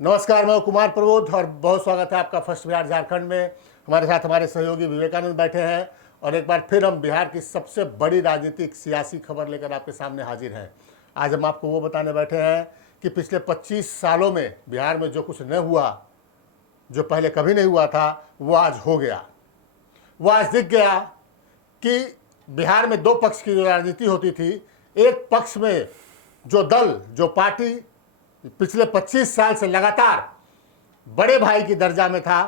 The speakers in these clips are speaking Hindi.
नमस्कार, मैं कुमार प्रबोध और बहुत स्वागत है आपका फर्स्ट बिहार झारखंड में। हमारे साथ हमारे सहयोगी विवेकानंद बैठे हैं और एक बार फिर हम बिहार की सबसे बड़ी राजनीतिक सियासी खबर लेकर आपके सामने हाजिर हैं। आज हम आपको वो बताने बैठे हैं कि पिछले 25 सालों में बिहार में जो कुछ न हुआ, जो पहले कभी नहीं हुआ था, वो आज हो गया। वो आज दिख गया कि बिहार में दो पक्ष की जो राजनीति होती थी, एक पक्ष में जो दल, जो पार्टी पिछले 25 साल से लगातार बड़े भाई की दर्जा में था,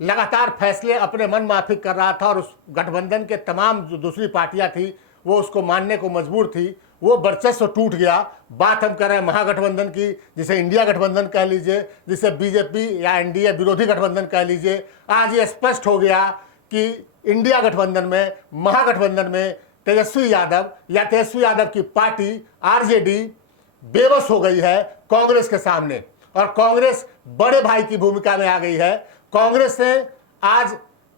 लगातार फैसले अपने मन माफिक कर रहा था और उस गठबंधन के तमाम जो दूसरी पार्टियां थी वो उसको मानने को मजबूर थी, वो वर्चस्व टूट गया। बात हम कर रहे हैं महागठबंधन की, जिसे इंडिया गठबंधन कह लीजिए, जिसे बीजेपी या एनडीए विरोधी गठबंधन कह लीजिए। आज ये स्पष्ट हो गया कि इंडिया गठबंधन में, महागठबंधन में तेजस्वी यादव या तेजस्वी यादव की पार्टी आरजेडी बेबस हो गई है कांग्रेस के सामने, और कांग्रेस बड़े भाई की भूमिका में आ गई है। कांग्रेस ने आज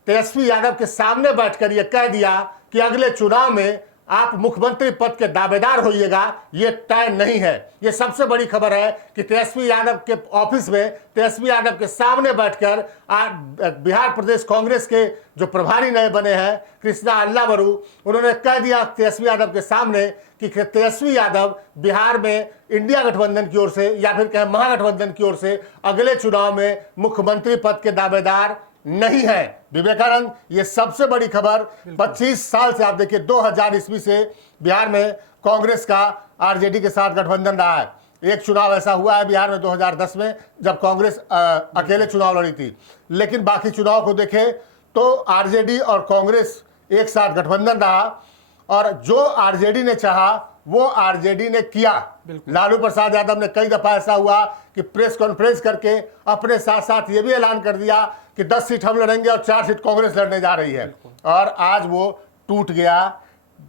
तेजस्वी यादव के सामने बैठकर यह कह दिया कि अगले चुनाव में आप मुख्यमंत्री पद के दावेदार होइएगा, ये तय नहीं है। ये सबसे बड़ी खबर है कि तेजस्वी यादव के ऑफिस में, तेजस्वी यादव के सामने बैठकर बिहार प्रदेश कांग्रेस के जो प्रभारी नए बने हैं कृष्णा अल्लावरू, उन्होंने कह दिया तेजस्वी यादव के सामने कि तेजस्वी यादव बिहार में इंडिया गठबंधन की ओर से या फिर कहें महागठबंधन की ओर से अगले चुनाव में मुख्यमंत्री पद के दावेदार नहीं है। विवेकानंद, ये सबसे बड़ी खबर 25 साल से, आप देखिए 2000 ईस्वी से बिहार में कांग्रेस का आरजेडी के साथ गठबंधन रहा है। एक चुनाव ऐसा हुआ है बिहार में 2010 में जब कांग्रेस अकेले चुनाव लड़ी थी, लेकिन बाकी चुनाव को देखें तो आरजेडी और कांग्रेस एक साथ गठबंधन रहा और जो आरजेडी ने चाहा वो आरजेडी ने किया। लालू प्रसाद यादव ने कई दफा ऐसा हुआ कि प्रेस कॉन्फ्रेंस करके अपने साथ साथ ये भी ऐलान कर दिया कि 10 सीट हम लड़ेंगे और 4 सीट कांग्रेस लड़ने जा रही है, और आज वो टूट गया।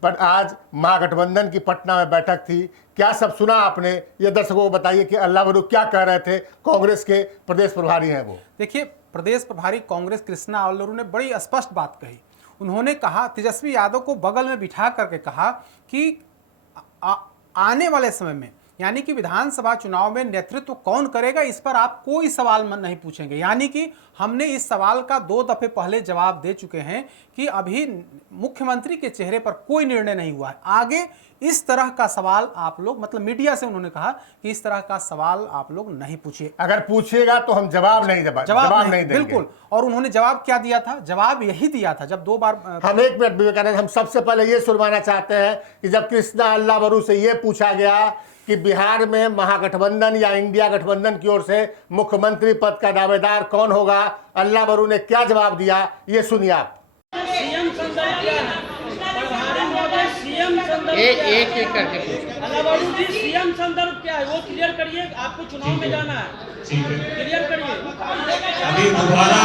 पर आज महागठबंधन की पटना में बैठक थी, क्या सब सुना आपने? ये दर्शकों को बताइए कि अल्लावरू क्या कह रहे थे। कांग्रेस के प्रदेश प्रभारी हैं वो। देखिए, प्रदेश प्रभारी कांग्रेस कृष्णा अल्लावरू ने बड़ी स्पष्ट बात कही। उन्होंने कहा, तेजस्वी यादव को बगल में बिठा करके कहा कि आने वाले समय में, यानी कि विधानसभा चुनाव में नेतृत्व कौन करेगा, इस पर आप कोई सवाल मन नहीं पूछेंगे। यानी कि हमने इस सवाल का 2 दफे पहले जवाब दे चुके हैं कि अभी मुख्यमंत्री के चेहरे पर कोई निर्णय नहीं हुआ है। आगे इस तरह का सवाल आप लोग, मतलब मीडिया से उन्होंने कहा कि इस तरह का सवाल आप लोग नहीं पूछिए, अगर पूछिएगा तो हम जवाब नहीं देंगे। बिल्कुल। और उन्होंने जवाब क्या दिया था? जवाब यही दिया था जब 2 बार हम एक मिनट विवेकानंद, हम सबसे पहले ये सुनवाना चाहते हैं कि जब कृष्णा अल्लावरू से ये पूछा गया कि बिहार में महागठबंधन या इंडिया गठबंधन की ओर से मुख्यमंत्री पद का दावेदार कौन होगा, अल्लावरू ने क्या जवाब दिया, ये सुनिए आप। सीएम संदर्भ क्या है? प्रधानी महोदय, सीएम संदर्भ एक करके पूछो। अल्लावरू जी, सीएम संदर्भ क्या है वो क्लियर करिए। आपको चुनाव में जाना है, क्लियर करिए। अभी दोबारा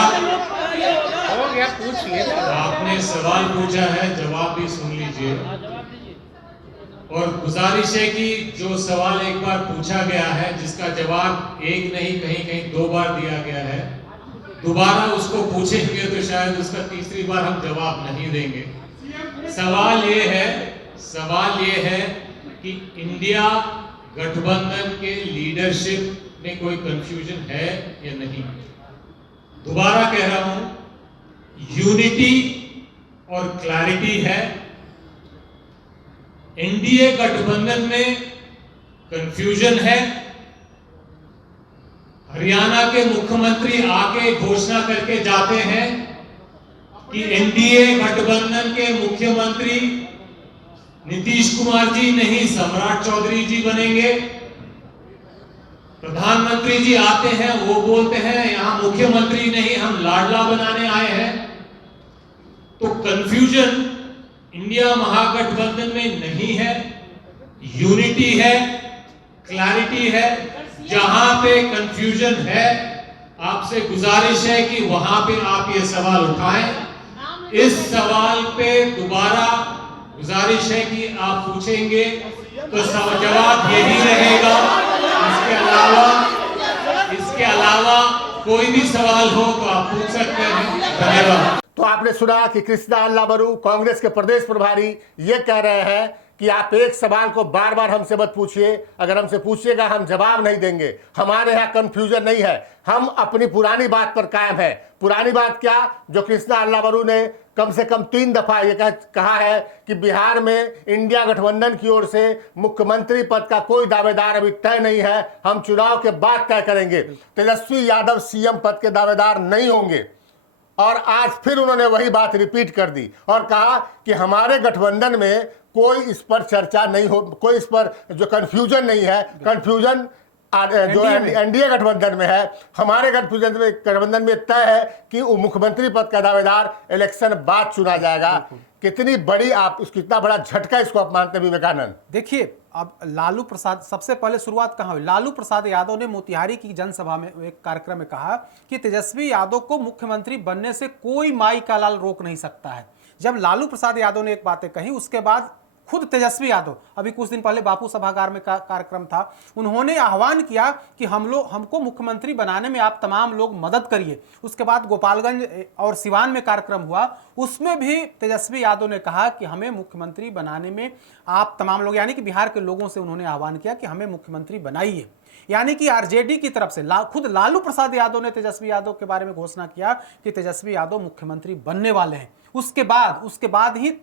हो गया, पूछ लिए। आपने सवाल पूछा है, जवाब भी सुन लीजिए। जवाब दीजिए। और गुजारिश है कि जो सवाल एक बार पूछा गया है, जिसका जवाब एक नहीं कहीं कहीं 2 बार दिया गया है, दोबारा उसको पूछेंगे तो शायद उसका तीसरी बार हम जवाब नहीं देंगे। सवाल ये है कि इंडिया गठबंधन के लीडरशिप में कोई कंफ्यूजन है या नहीं। दोबारा कह रहा हूं, यूनिटी और क्लैरिटी है। एनडीए गठबंधन में कंफ्यूजन है। हरियाणा के मुख्यमंत्री आके घोषणा करके जाते हैं कि एनडीए गठबंधन के मुख्यमंत्री नीतीश कुमार जी नहीं, सम्राट चौधरी जी बनेंगे। प्रधानमंत्री जी आते हैं, वो बोलते हैं यहां मुख्यमंत्री नहीं, हम लाडला बनाने आए हैं। तो कंफ्यूजन इंडिया महागठबंधन में नहीं है, यूनिटी है, क्लैरिटी है। जहां पे कंफ्यूजन है, आपसे गुजारिश है कि वहां पे आप ये सवाल उठाएं। इस सवाल पे दोबारा गुजारिश है कि आप पूछेंगे तो जवाब यही रहेगा। इसके अलावा कोई भी सवाल हो तो आप पूछ सकते हैं। धन्यवाद। तो आपने सुना कि कृष्णा अल्लावरू, कांग्रेस के प्रदेश प्रभारी, ये कह रहे हैं कि आप एक सवाल को बार बार हमसे मत पूछिए, अगर हमसे पूछिएगा हम जवाब नहीं देंगे। हमारे यहाँ कंफ्यूजन नहीं है, हम अपनी पुरानी बात पर कायम है। पुरानी बात क्या, जो कृष्णा अल्लावरू ने कम से कम 3 दफा ये कहा है कि बिहार में इंडिया गठबंधन की ओर से मुख्यमंत्री पद का कोई दावेदार अभी तय नहीं है, हम चुनाव के बाद तय करेंगे। तेजस्वी यादव सीएम पद के दावेदार नहीं होंगे। और आज फिर उन्होंने वही बात रिपीट कर दी और कहा कि हमारे गठबंधन में कोई इस पर चर्चा नहीं हो, कोई इस पर जो कंफ्यूजन नहीं है। कंफ्यूजन जो एनडीए गठबंधन में है, हमारे गठबंधन में तय है कि वो मुख्यमंत्री पद का दावेदार इलेक्शन बाद चुना जाएगा। कितनी बड़ी आप कितना बड़ा झटका इसको आप मानते हैं विवेकानंद? देखिए, अब लालू प्रसाद, सबसे पहले शुरुआत कहाँ हुई? लालू प्रसाद यादव ने मोतिहारी की जनसभा में एक कार्यक्रम में कहा कि तेजस्वी यादव को मुख्यमंत्री बनने से कोई माई का लाल रोक नहीं सकता है। जब लालू प्रसाद यादव ने एक बातें कही, उसके बाद खुद तेजस्वी यादव, अभी कुछ दिन पहले बापू सभागार में कार्यक्रम था, उन्होंने आह्वान किया कि हमको मुख्यमंत्री बनाने में आप तमाम लोग मदद करिए। उसके बाद गोपालगंज और सिवान में कार्यक्रम हुआ, उसमें भी तेजस्वी यादव ने कहा कि हमें मुख्यमंत्री बनाने में आप तमाम लोग, यानी कि बिहार के लोगों से उन्होंने आह्वान किया कि हमें मुख्यमंत्री बनाइए। यानी कि आरजेडी की तरफ से खुद लालू प्रसाद यादव ने तेजस्वी यादव के बारे में घोषणा किया कि तेजस्वी यादव मुख्यमंत्री बनने वाले हैं। उसके बाद ही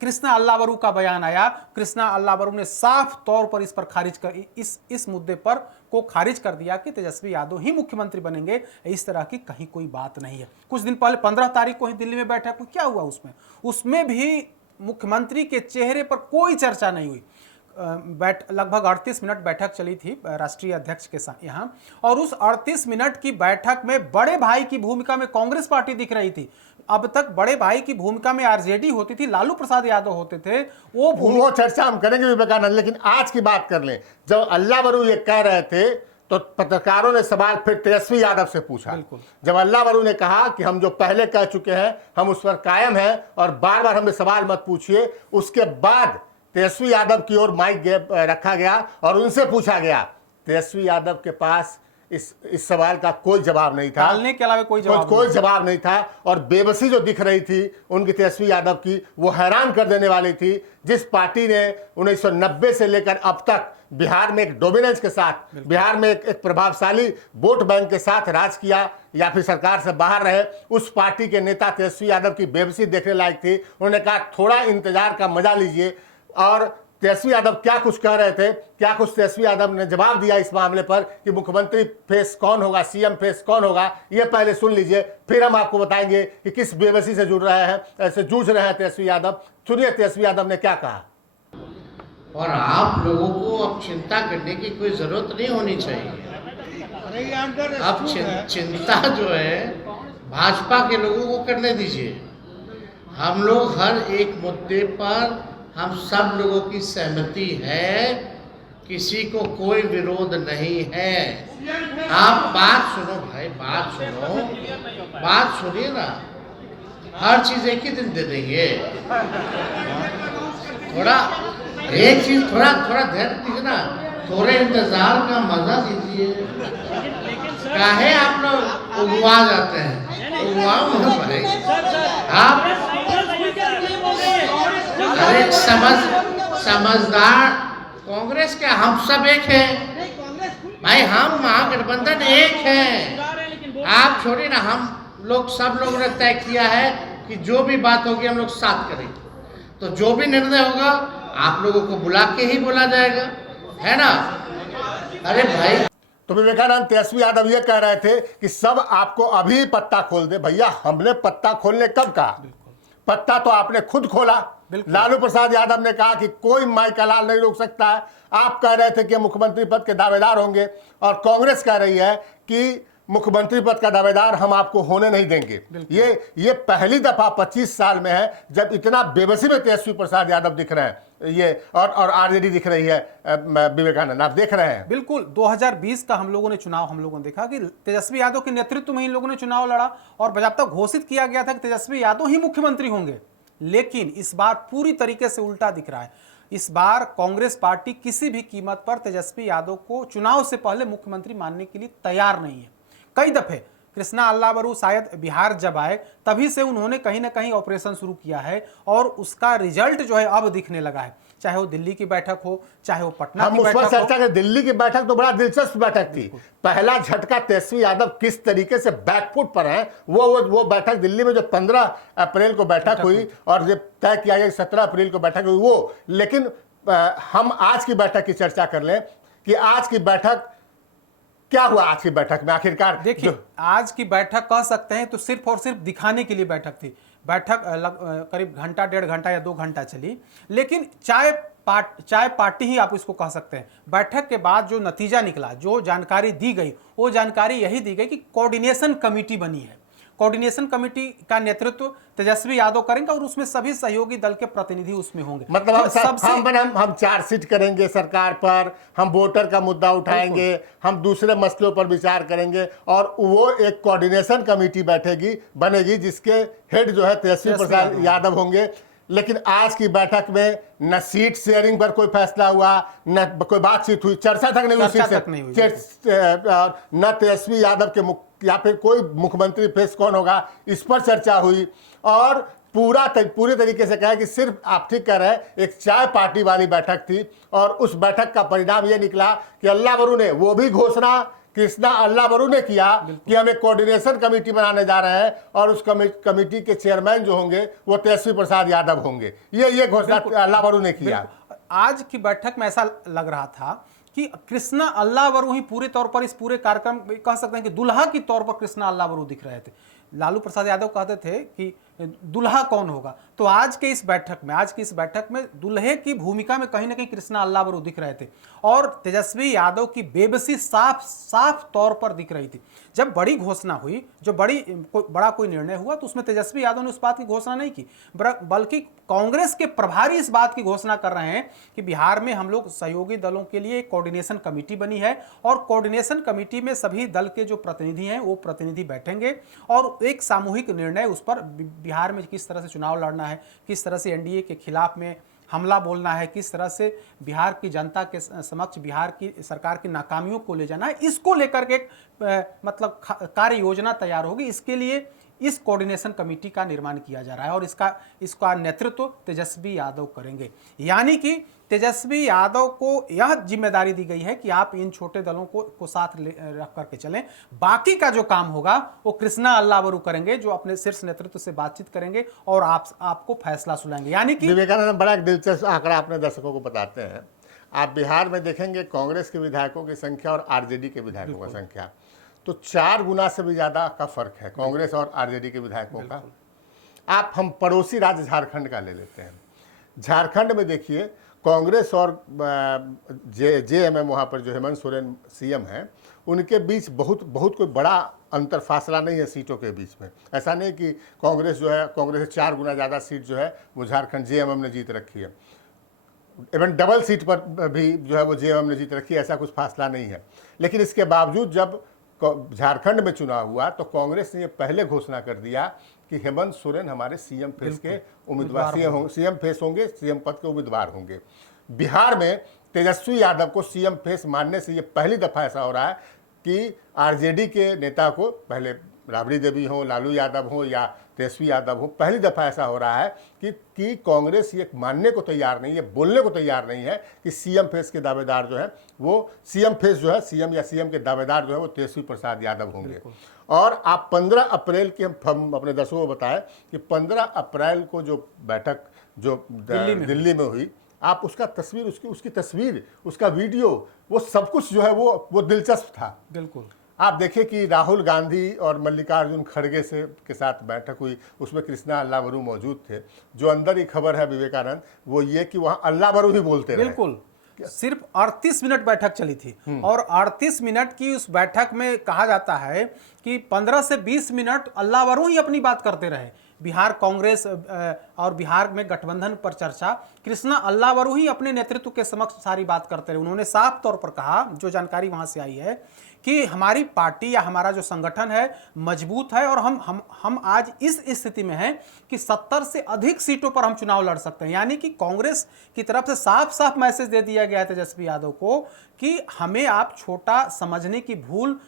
कृष्णा अल्लावरू का बयान आया। कृष्णा अल्लावरू ने साफ तौर पर इस पर इस मुद्दे पर को खारिज कर दिया कि तेजस्वी यादव ही मुख्यमंत्री बनेंगे। इस तरह की कहीं कोई बात नहीं है। कुछ दिन पहले 15 तारीख को ही दिल्ली में बैठक हुई, क्या हुआ उसमें भी मुख्यमंत्री के चेहरे पर कोई चर्चा नहीं हुई। लगभग 38 मिनट बैठक चली थी राष्ट्रीय अध्यक्ष के साथ यहाँ, और उस 38 मिनट की बैठक में बड़े भाई की भूमिका में कांग्रेस पार्टी दिख रही थी। अब तक बड़े भाई की भूमिका में आरजेडी होती थी, लालू प्रसाद यादव होते थे। वो चर्चा हम करेंगे विवेकानंद, लेकिन आज की बात कर लें। जब अल्लावरू ये कह रहे थे तो पत्रकारों ने सवाल फिर तेजस्वी यादव से पूछा। जब अल्लावरू ने कहा कि हम जो पहले कह चुके हैं हम उस पर कायम हैं और बार बार हमें सवाल मत पूछिए, उसके बाद तेजस्वी यादव की ओर माइक रखा गया और उनसे पूछा गया। तेजस्वी यादव के पास इस सवाल का कोई जवाब नहीं था, टालने के अलावा कोई जवाब नहीं था। और बेबसी जो दिख रही थी उनकी तेजस्वी यादव की, वो हैरान कर देने वाली थी। जिस पार्टी ने 1990 से लेकर अब तक बिहार में एक डोमिनेंस के साथ, बिहार में एक प्रभावशाली वोट बैंक के साथ राज किया या फिर सरकार से बाहर रहे, उस पार्टी के नेता तेजस्वी यादव की बेबसी देखने लायक थी। उन्होंने कहा थोड़ा इंतजार का मजा लीजिए। और तेजस्वी यादव क्या कुछ कह रहे थे, क्या कुछ तेजस्वी यादव ने जवाब दिया इस मामले पर कि मुख्यमंत्री फेस कौन होगा, सीएम फेस कौन होगा, ये पहले सुन लीजिए, फिर हम आपको बताएंगे कि किस बेबसी से जुड़ रहे हैं, ऐसे जूझ रहे हैं तेजस्वी यादव। सुनिए तेजस्वी यादव ने क्या कहा। और आप लोगों को अब चिंता करने की कोई जरूरत नहीं होनी चाहिए। अब चिंता जो है भाजपा के लोगों को करने दीजिए। हम लोग हर एक मुद्दे पर हम सब लोगों की सहमति है, किसी को कोई विरोध नहीं है। आप बात सुनो भाई, बात सुनिए ना। हर चीज एक ही दिन दे देंगे। थोड़ा एक चीज थोड़ा ध्यान दीजिए ना, थोड़े इंतजार का मजा लीजिए। काहे आप लोग उगवा जाते हैं, उगवाओ मत भाई। आप अरे समझदार कांग्रेस क्या, हम सब एक हैं भाई, हम महागठबंधन एक है। आप छोड़िए ना, हम लोग सब लोगों ने तय किया है कि जो भी बात होगी हम लोग साथ करेंगे। तो जो भी निर्णय होगा आप लोगों को बुला के ही बोला जाएगा, है ना। अरे भाई, तो विवेकानंद तेजस्वी यादव ये कह रहे थे कि सब आपको अभी पत्ता खोल दे। भैया हमने पत्ता खोलने कब कहा? पत्ता तो आपने खुद खोला। लालू प्रसाद यादव ने कहा कि कोई माई का लाल नहीं रोक सकता है। आप कह रहे थे कि मुख्यमंत्री पद के दावेदार होंगे और कांग्रेस कह रही है कि मुख्यमंत्री पद का दावेदार हम आपको होने नहीं देंगे। ये पहली दफा 25 साल में है जब इतना बेबसी में तेजस्वी प्रसाद यादव दिख रहे हैं, ये और आरजेडी दिख रही है। विवेकानंद आप देख रहे हैं। बिल्कुल 2020 का हम लोगों ने देखा कि तेजस्वी यादव के नेतृत्व में इन लोगों ने चुनाव लड़ा और बाकायदा घोषित किया गया था कि तेजस्वी यादव ही मुख्यमंत्री होंगे। लेकिन इस बार पूरी तरीके से उल्टा दिख रहा है। इस बार कांग्रेस पार्टी किसी भी कीमत पर तेजस्वी यादव को चुनाव से पहले मुख्यमंत्री मानने के लिए तैयार नहीं है। कई दफे कृष्णा अल्लावरू शायद बिहार जब आए तभी से उन्होंने कहीं ना कहीं ऑपरेशन शुरू किया है और उसका रिजल्ट जो है अब दिखने लगा है। चाहे वो दिल्ली की बैठक हो, चाहे वो पटना हम की उस पर बैठक चर्चा हो। करें। दिल्ली की बैठक तो बड़ा दिलचस्प बैठक थी। पहला झटका तेजस्वी यादव किस तरीके से बैकफुट पर हैं, वो बैठक दिल्ली में जो 15 अप्रैल को बैठक हुई और जब तय किया गया 17 अप्रैल को बैठक हुई वो। लेकिन हम आज की बैठक की चर्चा कर लें कि आज की बैठक क्या हुआ। आज की बैठक में आखिरकार देखिए, आज की बैठक कह सकते हैं तो सिर्फ और सिर्फ दिखाने के लिए बैठक थी। बैठक करीब घंटा, 1.5 घंटा या 2 घंटा चली, लेकिन चाय पार्टी ही आप इसको कह सकते हैं। बैठक के बाद जो नतीजा निकला, जो जानकारी दी गई, वो जानकारी यही दी गई कि कोऑर्डिनेशन कमेटी बनी है। कोऑर्डिनेशन कमेटी का नेतृत्व तेजस्वी यादव करेंगे और उसमें सभी सहयोगी दल के प्रतिनिधि उसमें होंगे। मतलब हम 4 सीट करेंगे सरकार पर, हम वोटर का मुद्दा उठाएंगे, हम दूसरे मसलों पर विचार करेंगे और वो एक कोऑर्डिनेशन कमेटी बनेगी जिसके हेड जो है तेजस्वी प्रसाद यादव होंगे। लेकिन आज की बैठक में न सीट शेयरिंग पर कोई फैसला हुआ, न कोई बातचीत हुई, चर्चा तक नहीं हुई। न तेजस्वी यादव के या फिर कोई मुख्यमंत्री फेस कौन होगा इस पर चर्चा हुई। और पूरे तरीके से कहा कि सिर्फ आप ठीक कह रहे हैं, एक चाय पार्टी वाली बैठक थी। और उस बैठक का परिणाम यह निकला कि अल्लावरू ने वो भी घोषणा कृष्णा अल्लावरू ने किया कि हम एक कोऑर्डिनेशन कमेटी बनाने जा रहे हैं और उस कमेटी के चेयरमैन जो होंगे वो तेजस्वी प्रसाद यादव होंगे। ये घोषणा अल्लावरू ने किया। आज की बैठक में ऐसा लग रहा था कि कृष्णा अल्लावरू ही पूरे तौर पर इस पूरे कार्यक्रम कह सकते हैं कि दुल्हा के तौर पर कृष्णा अल्लावरू दिख रहे थे। लालू प्रसाद यादव कहते थे कि दुल्हा कौन होगा, तो आज की इस बैठक में दुल्हे की भूमिका में कहीं ना कहीं कृष्णा अल्लावरू दिख रहे थे और तेजस्वी यादव की बेबसी साफ तौर पर दिख रही थी। जब बड़ी घोषणा हुई, जो बड़ा कोई निर्णय हुआ, तो उसमें तेजस्वी यादव ने उस बात की घोषणा नहीं की, बल्कि कांग्रेस के प्रभारी इस बात की घोषणा कर रहे हैं कि बिहार में हम लोग सहयोगी दलों के लिए एक कोऑर्डिनेशन कमेटी बनी है और कोऑर्डिनेशन कमेटी में सभी दल के जो प्रतिनिधि हैं वो प्रतिनिधि बैठेंगे और एक सामूहिक निर्णय उस पर बिहार में किस तरह से चुनाव लड़ना है, किस तरह से एनडीए के खिलाफ में हमला बोलना है, किस तरह से बिहार की जनता के समक्ष बिहार की सरकार की नाकामियों को ले जाना है, इसको लेकर के मतलब कार्य योजना तैयार होगी। इसके लिए इस कोऑर्डिनेशन कमेटी का निर्माण किया जा रहा है और इसका नेतृत्व तेजस्वी यादव करेंगे। यानी कि तेजस्वी यादव को यह जिम्मेदारी दी गई है कि आप इन छोटे दलों को साथ रख करके चलें, बाकी का जो काम होगा वो कृष्णा अल्लावरू करेंगे, जो अपने शीर्ष नेतृत्व से बातचीत करेंगे और आपको फैसला सुनाएंगे। यानी कि विवेकानंद बड़ा एक दिलचस्प आंकड़ा अपने दर्शकों को बताते हैं। आप बिहार में देखेंगे कांग्रेस के विधायकों की संख्या और आरजेडी के विधायकों की संख्या तो 4 गुना से भी ज़्यादा का फर्क है कांग्रेस और आरजेडी के विधायकों का। हम पड़ोसी राज्य झारखंड का ले लेते हैं। झारखंड में देखिए कांग्रेस और जेएमएम वहाँ पर जो हेमंत सोरेन सीएम हैं उनके बीच बहुत कोई बड़ा अंतर फासला नहीं है सीटों के बीच में। ऐसा नहीं कि कांग्रेस से 4 गुना ज़्यादा सीट जो है वो झारखंड जेएमएम ने जीत रखी है। इवन डबल सीट पर भी जो है वो जेएमएम ने जीत रखी है, ऐसा कुछ फासला नहीं है। लेकिन इसके बावजूद जब झारखंड में चुनाव हुआ तो कांग्रेस ने ये पहले घोषणा कर दिया कि हेमंत सोरेन हमारे सीएम फेस के उम्मीदवार सीएम फेस होंगे, सीएम पद के उम्मीदवार होंगे। बिहार में तेजस्वी यादव को सीएम फेस मानने से ये पहली दफा ऐसा हो रहा है कि आरजेडी के नेता को, पहले राबड़ी देवी हो, लालू यादव हो या तेजस्वी यादव हो, पहली दफा ऐसा हो रहा है कि कांग्रेस ये मानने को तैयार नहीं है, बोलने को तैयार नहीं है कि सीएम फेस के दावेदार जो है वो सीएम के दावेदार जो है वो तेजस्वी प्रसाद यादव होंगे। और आप 15 अप्रैल की हम अपने दर्शकों को बताएं कि 15 अप्रैल को जो बैठक जो दिल्ली में हुई, आप उसका तस्वीर उसकी तस्वीर, उसका वीडियो, वो सब कुछ जो है वो दिलचस्प था। बिल्कुल आप देखिए कि राहुल गांधी और मल्लिकार्जुन खड़गे के साथ बैठक हुई, उसमें कृष्णा अल्लावरू मौजूद थे। जो अंदर की खबर है विवेकानंद वो ये कि वहाँ अल्लावरू ही बोलते रहे। बिल्कुल, सिर्फ 38 मिनट बैठक चली थी और 38 मिनट की उस बैठक में कहा जाता है कि 15 से 20 मिनट अल्लावरू ही अपनी बात करते रहे। बिहार कांग्रेस और बिहार में गठबंधन पर चर्चा कृष्णा अल्लावरू ही अपने नेतृत्व के समक्ष सारी बात करते रहे। उन्होंने साफ तौर पर कहा, जो जानकारी वहां से आई है, कि हमारी पार्टी या हमारा जो संगठन है मजबूत है और हम आज इस स्थिति में हैं कि 70 से अधिक सीटों पर हम चुनाव लड़ सकते हैं। यानी कि कांग्रेस की तरफ से साफ मैसेज दे दिया गया है तेजस्वी यादव को कि हमें आप छोटा समझने की भूल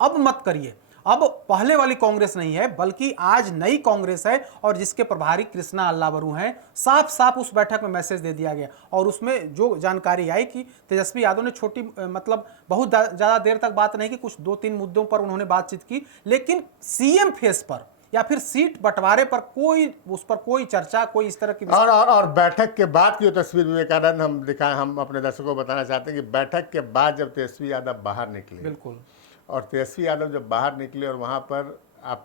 अब मत करिए अब पहले वाली कांग्रेस नहीं है, बल्कि आज नई कांग्रेस है और जिसके प्रभारी कृष्णा अल्लावरू हैं। साफ साफ उस बैठक में मैसेज दे दिया गया और उसमें जो जानकारी आई कि तेजस्वी यादव ने छोटी मतलब बहुत ज़्यादा देर तक बात नहीं की, कुछ 2-3 मुद्दों पर उन्होंने बातचीत की, लेकिन सीएम फेस पर या फिर सीट बंटवारे पर उस पर कोई चर्चा, कोई इस तरह की और बैठक के बाद की जो तस्वीर विवेकानंद हम अपने दर्शकों को बताना चाहते हैं कि बैठक के बाद जब तेजस्वी यादव बाहर निकले, बिल्कुल, और तेजस्वी यादव जब बाहर निकले और वहाँ पर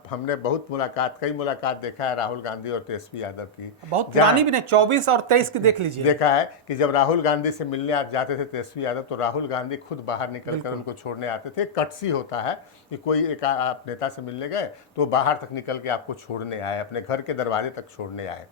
हमने कई मुलाकात देखा है राहुल गांधी और तेजस्वी यादव की, बहुत पुरानी भी नहीं, 24 और 23 की देख लीजिए। देखा है कि जब राहुल गांधी से मिलने आप जाते थे तेजस्वी यादव, तो राहुल गांधी खुद बाहर निकलकर उनको छोड़ने आते थे। कटसी होता है कि कोई एक आप नेता से मिलने गए तो बाहर तक निकल के आपको छोड़ने आए, अपने घर के दरवाजे तक छोड़ने आए।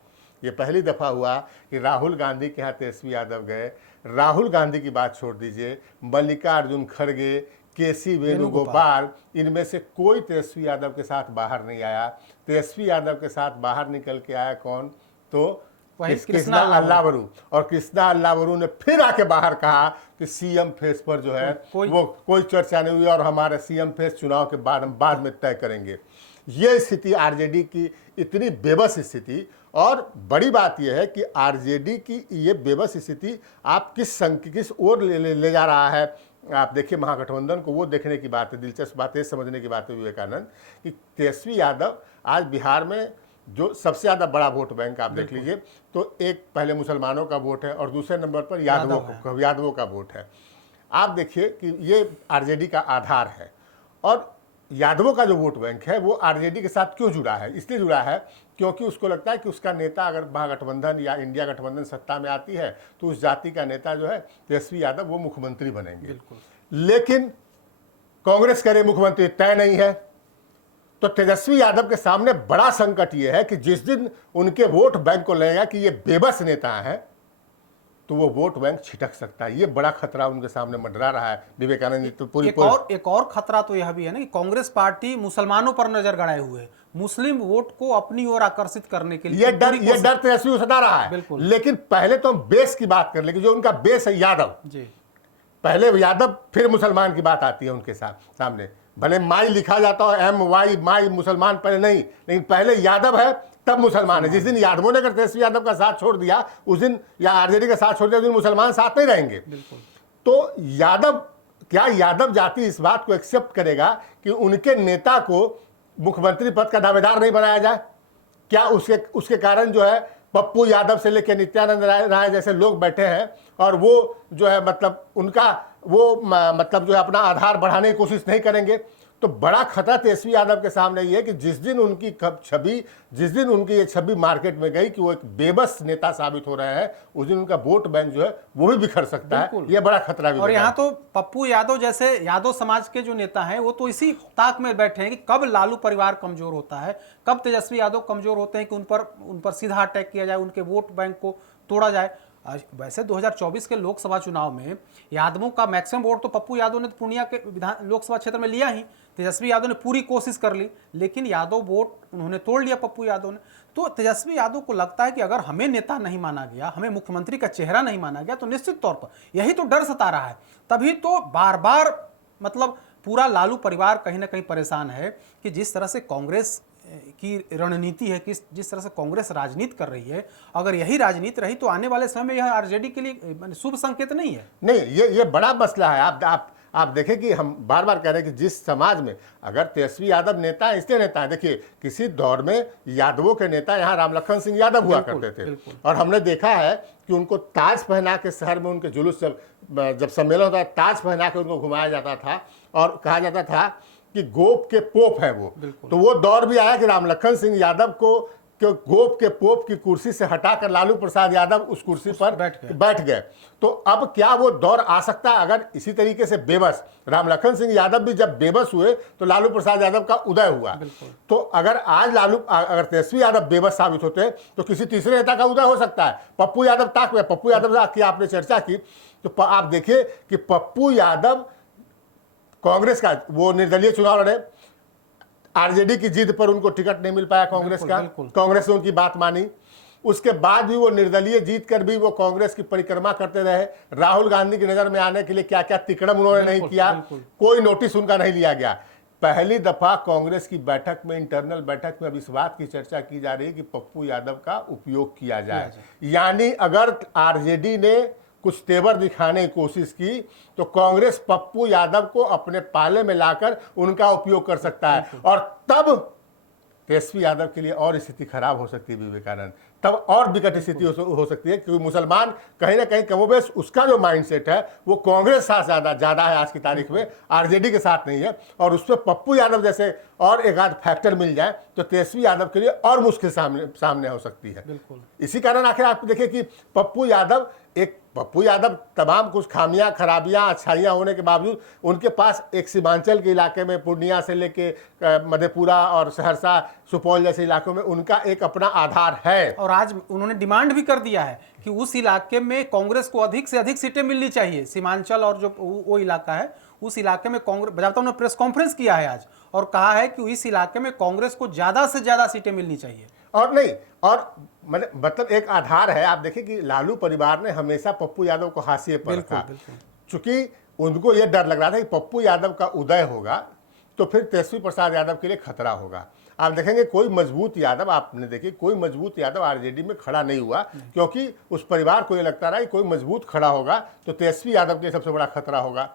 ये पहली दफ़ा हुआ कि राहुल गांधी के यहाँ तेजस्वी यादव गए। राहुल गांधी की बात छोड़ दीजिए, मल्लिकार्जुन खड़गे, केसी वेणुगोपाल, इनमें से कोई तेजस्वी यादव के साथ बाहर नहीं आया। तेजस्वी यादव के साथ बाहर निकल के आया कौन? तो कृष्णा अल्लावरू। और कृष्णा अल्लावरू ने फिर आके बाहर कहा कि सीएम फेस पर जो है वो कोई चर्चा नहीं हुई और हमारे सीएम फेस चुनाव के बाद हम बाद में तय करेंगे। ये स्थिति आरजेडी की इतनी बेबस स्थिति, और बड़ी बात यह है कि आरजेडी की ये बेबस स्थिति आप किस ओर ले जा रहा है। आप देखिए महागठबंधन को, वो देखने की बात है, दिलचस्प बात है, समझने की बात है विवेकानंद, कि तेजस्वी यादव आज बिहार में जो सबसे ज़्यादा बड़ा वोट बैंक आप देख लीजिए, तो एक पहले मुसलमानों का वोट है और दूसरे नंबर पर यादवों का वोट है। आप देखिए कि ये आरजेडी का आधार है, और यादवों का जो वोट बैंक है वो आरजेडी के साथ क्यों जुड़ा है? इसलिए जुड़ा है क्योंकि उसको लगता है कि उसका नेता अगर महागठबंधन या इंडिया गठबंधन सत्ता में आती है तो उस जाति का नेता जो है तेजस्वी यादव वो मुख्यमंत्री बनेंगे। लेकिन कांग्रेस करे मुख्यमंत्री तय नहीं है, तो तेजस्वी यादव के सामने बड़ा संकट ये है कि जिस दिन उनके वोट बैंक को लगेगा कि ये बेबस नेता है, तो वो वोट बैंक छिटक सकता है। ये बड़ा खतरा उनके सामने मंडरा रहा है विवेकानंद जी। तो एक और खतरा तो यह भी है ना कि कांग्रेस पार्टी मुसलमानों पर नजर गड़ाए हुए है, मुस्लिम वोट को अपनी ओर आकर्षित करने के लिए ये डर तेजस्वी को सता रहा है। लेकिन पहले तो हम बेस की बात कर ले कि जो उनका बेस है यादव जी, पहले यादव फिर मुसलमान की बात आती है उनके सामने। भले माई लिखा जाता है MY, माई मुसलमान पहले नहीं, लेकिन पहले यादव है तब मुसलमान है। जिस दिन यादवों ने अगर तेजस्वी यादव का साथ छोड़ दिया उस दिन, या आरजेडी का साथ छोड़ दिया, उस दिन मुसलमान साथ नहीं रहेंगे। तो यादव जाति इस बात को एक्सेप्ट करेगा कि उनके नेता को मुख्यमंत्री पद का दावेदार नहीं बनाया जाए? क्या उसके कारण जो है पप्पू यादव से लेकर नित्यानंद राय जैसे लोग बैठे हैं और वो जो है मतलब उनका वो मतलब जो है अपना आधार बढ़ाने की कोशिश नहीं करेंगे? तो बड़ा खतरा तेजस्वी यादव के सामने ये है कि जिस दिन उनकी ये छवि मार्केट में गई कि वो एक बेबस नेता साबित हो रहे हैं, उस दिन उनका वोट बैंक जो है वो भी बिखर सकता है। ये बड़ा खतरा भी। और यहाँ तो पप्पू यादव जैसे यादव समाज के जो नेता हैं वो तो इसी ताक में बैठे हैं कि कब लालू परिवार कमजोर होता है, कब तेजस्वी यादव कमजोर होते हैं कि उन पर सीधा अटैक किया जाए, उनके वोट बैंक को तोड़ा जाए। वैसे 2024 के लोकसभा चुनाव में यादवों का मैक्सिमम वोट तो पप्पू यादव ने तो पूर्णिया के लोकसभा क्षेत्र में लिया ही। तेजस्वी यादव ने पूरी कोशिश कर ली, लेकिन यादव वोट उन्होंने तोड़ लिया पप्पू यादव ने। तो तेजस्वी यादव को लगता है कि अगर हमें नेता नहीं माना गया, हमें मुख्यमंत्री का चेहरा नहीं माना गया, तो निश्चित तौर पर यही तो डर सता रहा है। तभी तो बार बार मतलब पूरा लालू परिवार कहीं ना कहीं परेशान है कि जिस तरह से कांग्रेस की रणनीति है, जिस तरह से कांग्रेस राजनीति कर रही है, अगर यही राजनीति रही तो आने वाले समय में यह आरजेडी के लिए शुभ संकेत नहीं है। नहीं, ये बड़ा मसला है। आप देखें कि हम बार बार कह रहे हैं कि जिस समाज में अगर तेजस्वी यादव नेता है, इसलिए नेता है, देखिए किसी दौर में यादवों के नेता यहाँ राम लखन सिंह यादव हुआ करते थे, और हमने देखा है कि उनको ताज पहना के शहर में उनके जुलूस जब सम्मेलन होता है ताज पहना के उनको घुमाया जाता था और कहा जाता था कि गोप के पोप है वो। तो वो दौर भी आया कि राम लखन सिंह यादव को गोप के पोप की कुर्सी से हटाकर लालू प्रसाद यादव उस कुर्सी पर बैठ गए। तो अब क्या वो दौर आ सकता है? अगर इसी तरीके से बेबस राम लखन सिंह यादव भी जब बेबस हुए तो लालू प्रसाद यादव का उदय हुआ। तो अगर तेजस्वी यादव बेबस साबित होते तो किसी तीसरे नेता का उदय हो सकता है। पप्पू यादव पप्पू यादव की आपने चर्चा की, तो आप देखिए कि पप्पू यादव कांग्रेस का वो निर्दलीय चुनाव लड़े, आरजेडी की जिद पर उनको टिकट नहीं मिल पाया कांग्रेस का, कांग्रेस ने उनकी बात मानी। उसके बाद भी वो निर्दलीय जीत कर भी वो कांग्रेस की परिक्रमा करते रहे। राहुल गांधी की नजर में आने के लिए क्या क्या तिकड़म उन्होंने नहीं किया, कोई नोटिस उनका नहीं लिया गया। पहली दफा कांग्रेस की बैठक में, इंटरनल बैठक में अब इस बात की चर्चा की जा रही है कि पप्पू यादव का उपयोग किया जाए। यानी अगर आरजेडी ने कुछ तेवर दिखाने की कोशिश की तो कांग्रेस पप्पू यादव को अपने पाले में लाकर उनका उपयोग कर सकता है, और तब तेजस्वी यादव के लिए और स्थिति खराब हो सकती है विवेकानंद, तब और विकट स्थिति हो सकती है, क्योंकि मुसलमान कहीं ना कहीं कमोबेश उसका जो माइंडसेट है वो कांग्रेस साथ ज़्यादा है आज की तारीख में, आरजेडी के साथ नहीं है। और उस पर पप्पू यादव जैसे और एक आध फैक्टर मिल जाए तो तेजस्वी यादव के लिए और मुश्किल सामने हो सकती है। इसी कारण आखिर आप देखिए कि पप्पू यादव तमाम कुछ खामियां, खराबियां, अच्छाइयां होने के बावजूद उनके पास एक सीमांचल के इलाके में, पूर्णिया से लेके मधेपुरा और सहरसा, सुपौल जैसे इलाकों में उनका एक अपना आधार है। और आज उन्होंने डिमांड भी कर दिया है कि उस इलाके में कांग्रेस को अधिक से अधिक सीटें मिलनी चाहिए। सीमांचल और जो वो इलाका है उस इलाके में कांग्रेस, बजाता उन्होंने प्रेस कॉन्फ्रेंस किया है आज और कहा है कि इस इलाके में कांग्रेस को ज्यादा से ज्यादा सीटें मिलनी चाहिए। और नहीं, और मतलब एक आधार है। आप देखिए कि लालू परिवार ने हमेशा पप्पू यादव को हाशिए पर रखा, चूंकि उनको यह डर लग रहा था कि पप्पू यादव का उदय होगा तो फिर तेजस्वी प्रसाद यादव के लिए खतरा होगा। आप देखेंगे कोई मजबूत यादव, आपने देखिए कोई मजबूत यादव आरजेडी में खड़ा नहीं हुआ, क्योंकि उस परिवार को ये लगता रहा कि कोई मजबूत खड़ा होगा तो तेजस्वी यादव के लिए सबसे बड़ा खतरा होगा।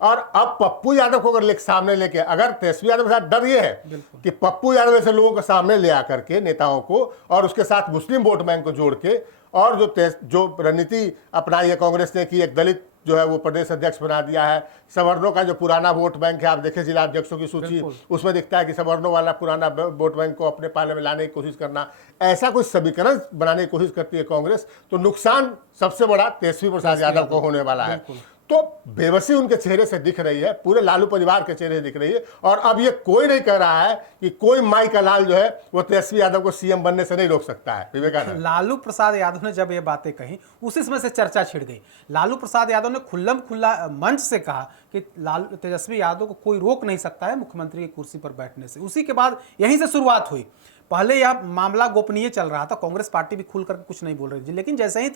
और अब पप्पू यादव को अगर सामने लेके, अगर तेजस्वी यादव के साथ डर ये है कि पप्पू यादव ऐसे लोगों को सामने ले आकर के, नेताओं को, और उसके साथ मुस्लिम वोट बैंक को जोड़ के, और जो रणनीति अपनाई है कांग्रेस ने कि एक दलित जो है वो प्रदेश अध्यक्ष बना दिया है, सवर्णों का जो पुराना वोट बैंक है, आप देखिए जिला अध्यक्षों की सूची, उसमें दिखता है कि सवर्णों वाला पुराना वोट बैंक को अपने पाले में लाने की कोशिश करना, ऐसा कुछ समीकरण बनाने की कोशिश करती है कांग्रेस, तो नुकसान सबसे बड़ा तेजस्वी प्रसाद यादव को होने वाला है। तो बेबसी उनके चेहरे से दिख रही है, पूरे लालू परिवार के चेहरे से दिख रही है। और अब ये कोई नहीं कह रहा है कि कोई माई का लाल जो है वो तेजस्वी यादव को सीएम बनने से नहीं रोक सकता है। विवेकानंद, लालू प्रसाद यादव ने जब ये बातें कही उसी समय से चर्चा छिड़ गई। लालू प्रसाद यादव ने खुल्ला मंच से कहा कि तेजस्वी यादव को कोई रोक नहीं सकता है मुख्यमंत्री की कुर्सी पर बैठने से। उसी के बाद यहीं से शुरुआत हुई। पहले यह मामला गोपनीय चल रहा था, कांग्रेस पार्टी भी खुल करके कुछ नहीं बोल रही थी, लेकिन जैसे ही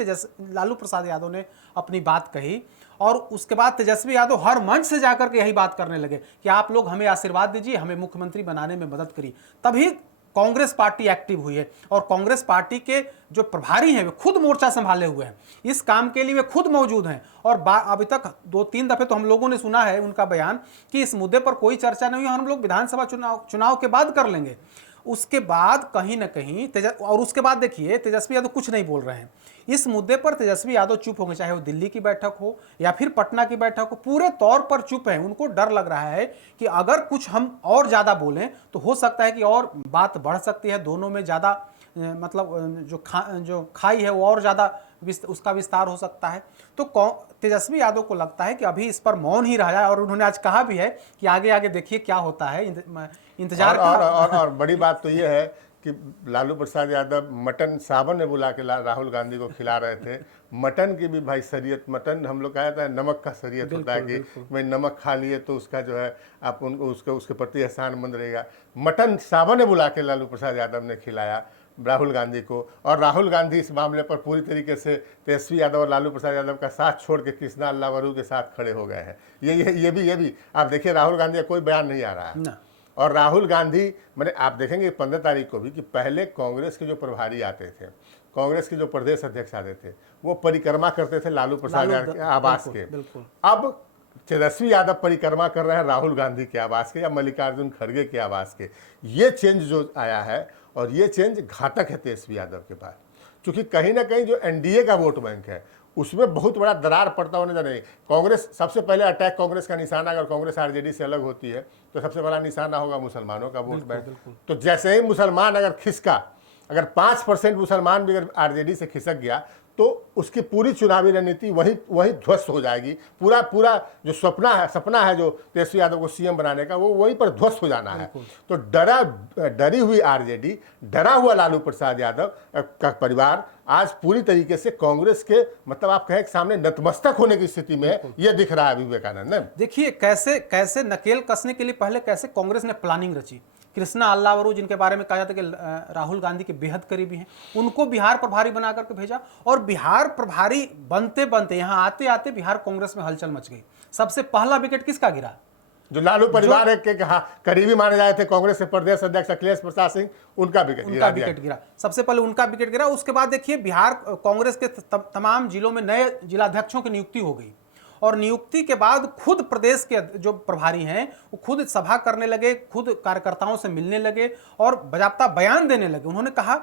लालू प्रसाद यादव ने अपनी बात कही और उसके बाद तेजस्वी यादव हर मंच से जाकर के यही बात करने लगे कि आप लोग हमें आशीर्वाद दीजिए, हमें मुख्यमंत्री बनाने में मदद करिए, तभी कांग्रेस पार्टी एक्टिव हुई है। और कांग्रेस पार्टी के जो प्रभारी हैं वे खुद मोर्चा संभाले हुए हैं, इस काम के लिए वे खुद मौजूद हैं। और अभी तक 2-3 दफे तो हम लोगों ने सुना है उनका बयान कि इस मुद्दे पर कोई चर्चा नहीं हुई, हम लोग विधानसभा चुनाव के बाद कर लेंगे। उसके बाद कहीं ना कहीं और उसके बाद देखिए तेजस्वी यादव कुछ नहीं बोल रहे हैं इस मुद्दे पर। तेजस्वी यादव चुप हो गए, चाहे वो दिल्ली की बैठक हो या फिर पटना की बैठक हो, पूरे तौर पर चुप है। उनको डर लग रहा है कि अगर कुछ हम और ज़्यादा बोलें तो हो सकता है कि और बात बढ़ सकती है, दोनों में ज़्यादा मतलब जो खाई है वो और ज़्यादा उसका विस्तार हो सकता है। तो तेजस्वी यादव को लगता है कि अभी इस पर मौन ही रहा जाए, और उन्होंने आज कहा भी है कि आगे आगे देखिए क्या होता है, इंतजार। और बड़ी बात तो ये है कि लालू प्रसाद यादव मटन सावन में बुला के राहुल गांधी को खिला रहे थे। मटन की भी भाई शरीयत, मटन हम लोग कहते हैं नमक का शरीयत होता है कि भाई नमक खा लिए तो उसका जो है आप उनको उसके प्रति एहसानमंद रहेगा। मटन सावन में बुला के लालू प्रसाद यादव ने खिलाया राहुल गांधी को, और राहुल गांधी इस मामले पर पूरी तरीके से तेजस्वी यादव और लालू प्रसाद यादव का साथ छोड़ के कृष्णा अल्लावरू के साथ खड़े हो गए हैं। ये भी आप देखिए राहुल गांधी का कोई बयान नहीं आ रहा है। और राहुल गांधी मैंने आप देखेंगे 15 तारीख को भी कि पहले कांग्रेस के जो प्रभारी आते थे, कांग्रेस के जो प्रदेश अध्यक्ष आते थे, वो परिक्रमा करते थे लालू प्रसाद के आवास के। अब तेजस्वी यादव परिक्रमा कर रहे हैं राहुल गांधी के आवास के या मल्लिकार्जुन खड़गे के आवास के। ये चेंज जो आया है और ये चेंज घातक है तेजस्वी यादव के पास, क्योंकि कहीं ना कहीं जो एनडीए का वोट बैंक है उसमें बहुत बड़ा दरार पड़ता होने जा रही है। कांग्रेस सबसे पहले अटैक, कांग्रेस का निशाना, अगर कांग्रेस आरजेडी से अलग होती है तो सबसे बड़ा निशाना होगा मुसलमानों का वोट बैंक। तो जैसे ही मुसलमान अगर खिसका, अगर 5% मुसलमान भी अगर आरजेडी से खिसक गया तो उसकी पूरी चुनावी रणनीति वही ध्वस्त हो जाएगी। पूरा जो सपना है जो तेजस्वी यादव को सीएम बनाने का, वो वहीं पर ध्वस्त हो जाना है। तो डरी हुई आरजेडी, डरा हुआ लालू प्रसाद यादव का परिवार आज पूरी तरीके से कांग्रेस के मतलब आप कहें सामने नतमस्तक होने की स्थिति में ये दिख रहा है। विवेकानंद, देखिए कैसे नकेल कसने के लिए पहले कैसे कांग्रेस ने प्लानिंग रची। कृष्णा अल्लावरू, जिनके बारे में कहा जाता है कि राहुल गांधी के बेहद करीबी हैं, उनको बिहार प्रभारी बना करके भेजा, और बिहार प्रभारी बनते बनते यहाँ आते आते बिहार कांग्रेस में हलचल मच गई। सबसे पहला विकेट किसका गिरा? जो लालू परिवार है के करीबी माने जाते थे कांग्रेस के प्रदेश अध्यक्ष अखिलेश प्रसाद सिंह, उनका विकेट गिरा। सबसे पहले उनका विकेट गिरा। उसके बाद देखिए बिहार कांग्रेस के तमाम जिलों में नए जिलाध्यक्षों की नियुक्ति हो गई और नियुक्ति के बाद खुद प्रदेश के जो प्रभारी हैं वो खुद सभा करने लगे, खुद कार्यकर्ताओं से मिलने लगे और बाकायदा बयान देने लगे। उन्होंने कहा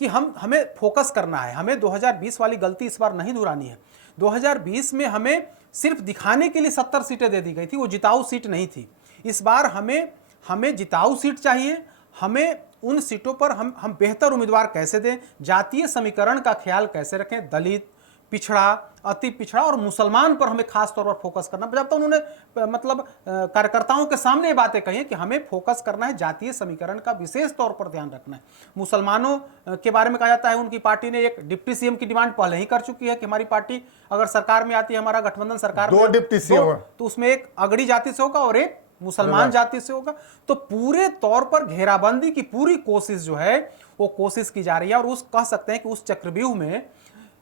कि हमें फोकस करना है, हमें 2020 वाली गलती इस बार नहीं दोहरानी है। 2020 में हमें सिर्फ दिखाने के लिए 70 सीटें दे दी गई थी, वो जिताऊ सीट नहीं थी। इस बार हमें जिताऊ सीट चाहिए। हमें उन सीटों पर हम बेहतर उम्मीदवार कैसे दें, जातीय समीकरण का ख्याल कैसे रखें, दलित, पिछड़ा, अति पिछड़ा और मुसलमान पर हमें खास तौर पर फोकस करना। जब तक उन्होंने मतलब कार्यकर्ताओं के सामने ये बातें कही कि हमें फोकस करना है, जातीय समीकरण का विशेष तौर पर ध्यान रखना है। मुसलमानों के बारे में कहा जाता है उनकी पार्टी ने एक डिप्टी सीएम की डिमांड पहले ही कर चुकी है कि हमारी पार्टी अगर सरकार में आती है, हमारा गठबंधन सरकार में, 2 डिप्टी सीएम, तो उसमें एक अगड़ी जाति से होगा और एक मुसलमान जाति से होगा। तो पूरे तौर पर घेराबंदी की पूरी कोशिश जो है वो कोशिश की जा रही है और उस कह सकते हैं कि उस चक्रव्यूह में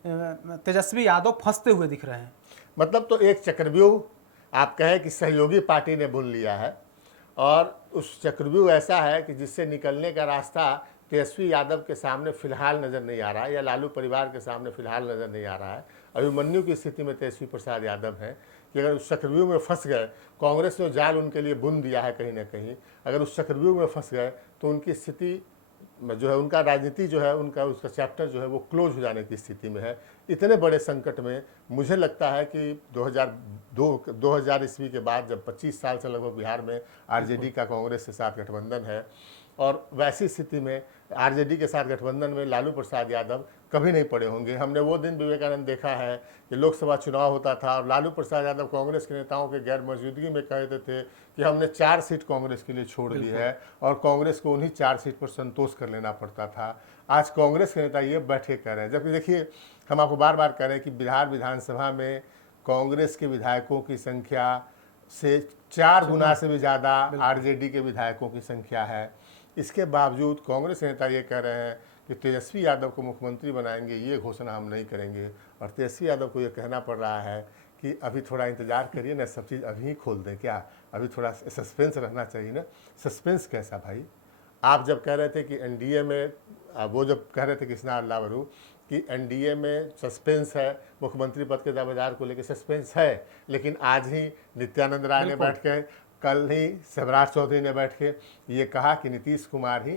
तेजस्वी यादव फंसते हुए दिख रहे हैं। मतलब तो एक चक्रव्यूह आप कहें कि सहयोगी पार्टी ने बुन लिया है और उस चक्रव्यूह ऐसा है कि जिससे निकलने का रास्ता तेजस्वी यादव के सामने फिलहाल नज़र नहीं आ रहा है या लालू परिवार के सामने फिलहाल नज़र नहीं आ रहा है। अभिमन्यु की स्थिति में तेजस्वी प्रसाद यादव हैं कि अगर उस चक्रव्यूह में फंस गए, कांग्रेस ने जाल उनके लिए बुन दिया है कहीं ना कहीं, अगर उस चक्रव्यूह में फंस गए तो उनकी स्थिति जो है, उनका राजनीति जो है, उसका चैप्टर जो है वो क्लोज हो जाने की स्थिति में है। इतने बड़े संकट में मुझे लगता है कि 2000 ईस्वी के बाद जब 25 साल से लगभग बिहार में आरजेडी का कांग्रेस के साथ गठबंधन है और वैसी स्थिति में आरजेडी के साथ गठबंधन में लालू प्रसाद यादव कभी नहीं पड़े होंगे। हमने वो दिन विवेकानंद देखा है कि लोकसभा चुनाव होता था और लालू प्रसाद यादव कांग्रेस के नेताओं के गैर मौजूदगी में कहते थे कि हमने 4 सीट कांग्रेस के लिए छोड़ दी है और कांग्रेस को उन्हीं 4 सीट पर संतोष कर लेना पड़ता था। आज कांग्रेस के नेता ये बैठे कह रहे हैं, जबकि देखिए हम आपको बार बार कह रहे हैं कि बिहार विधानसभा में कांग्रेस के विधायकों की संख्या से 4 गुना से भी ज़्यादा आरजेडी के विधायकों की संख्या है। इसके बावजूद कांग्रेस नेता ये कह रहे हैं कि तेजस्वी यादव को मुख्यमंत्री बनाएंगे, ये घोषणा हम नहीं करेंगे। और तेजस्वी यादव को ये कहना पड़ रहा है कि अभी थोड़ा इंतजार करिए ना, सब चीज़ अभी ही खोल दें क्या, अभी थोड़ा सस्पेंस रहना चाहिए ना। सस्पेंस कैसा भाई? आप जब कह रहे थे कि एनडीए में, वो जब कह रहे थे कृष्णा अल्लावरू कि एनडीए में सस्पेंस है, मुख्यमंत्री पद के दावेदार को लेकर सस्पेंस है, लेकिन आज ही नित्यानंद राय ने बैठ के, कल ही शिवराज चौधरी ने बैठ के ये कहा कि नीतीश कुमार ही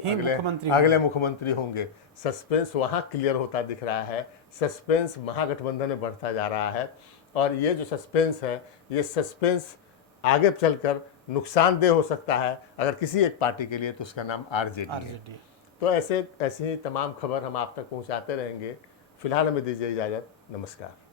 अगले मुख्यमंत्री होंगे। सस्पेंस वहाँ क्लियर होता दिख रहा है, सस्पेंस महागठबंधन में बढ़ता जा रहा है और ये जो सस्पेंस है, ये सस्पेंस आगे चलकर नुकसानदेह हो सकता है अगर किसी एक पार्टी के लिए, तो उसका नाम आरजेडी है। तो ऐसी ही तमाम खबर हम आप तक पहुँचाते रहेंगे। फिलहाल हमें दीजिए इजाज़त, नमस्कार।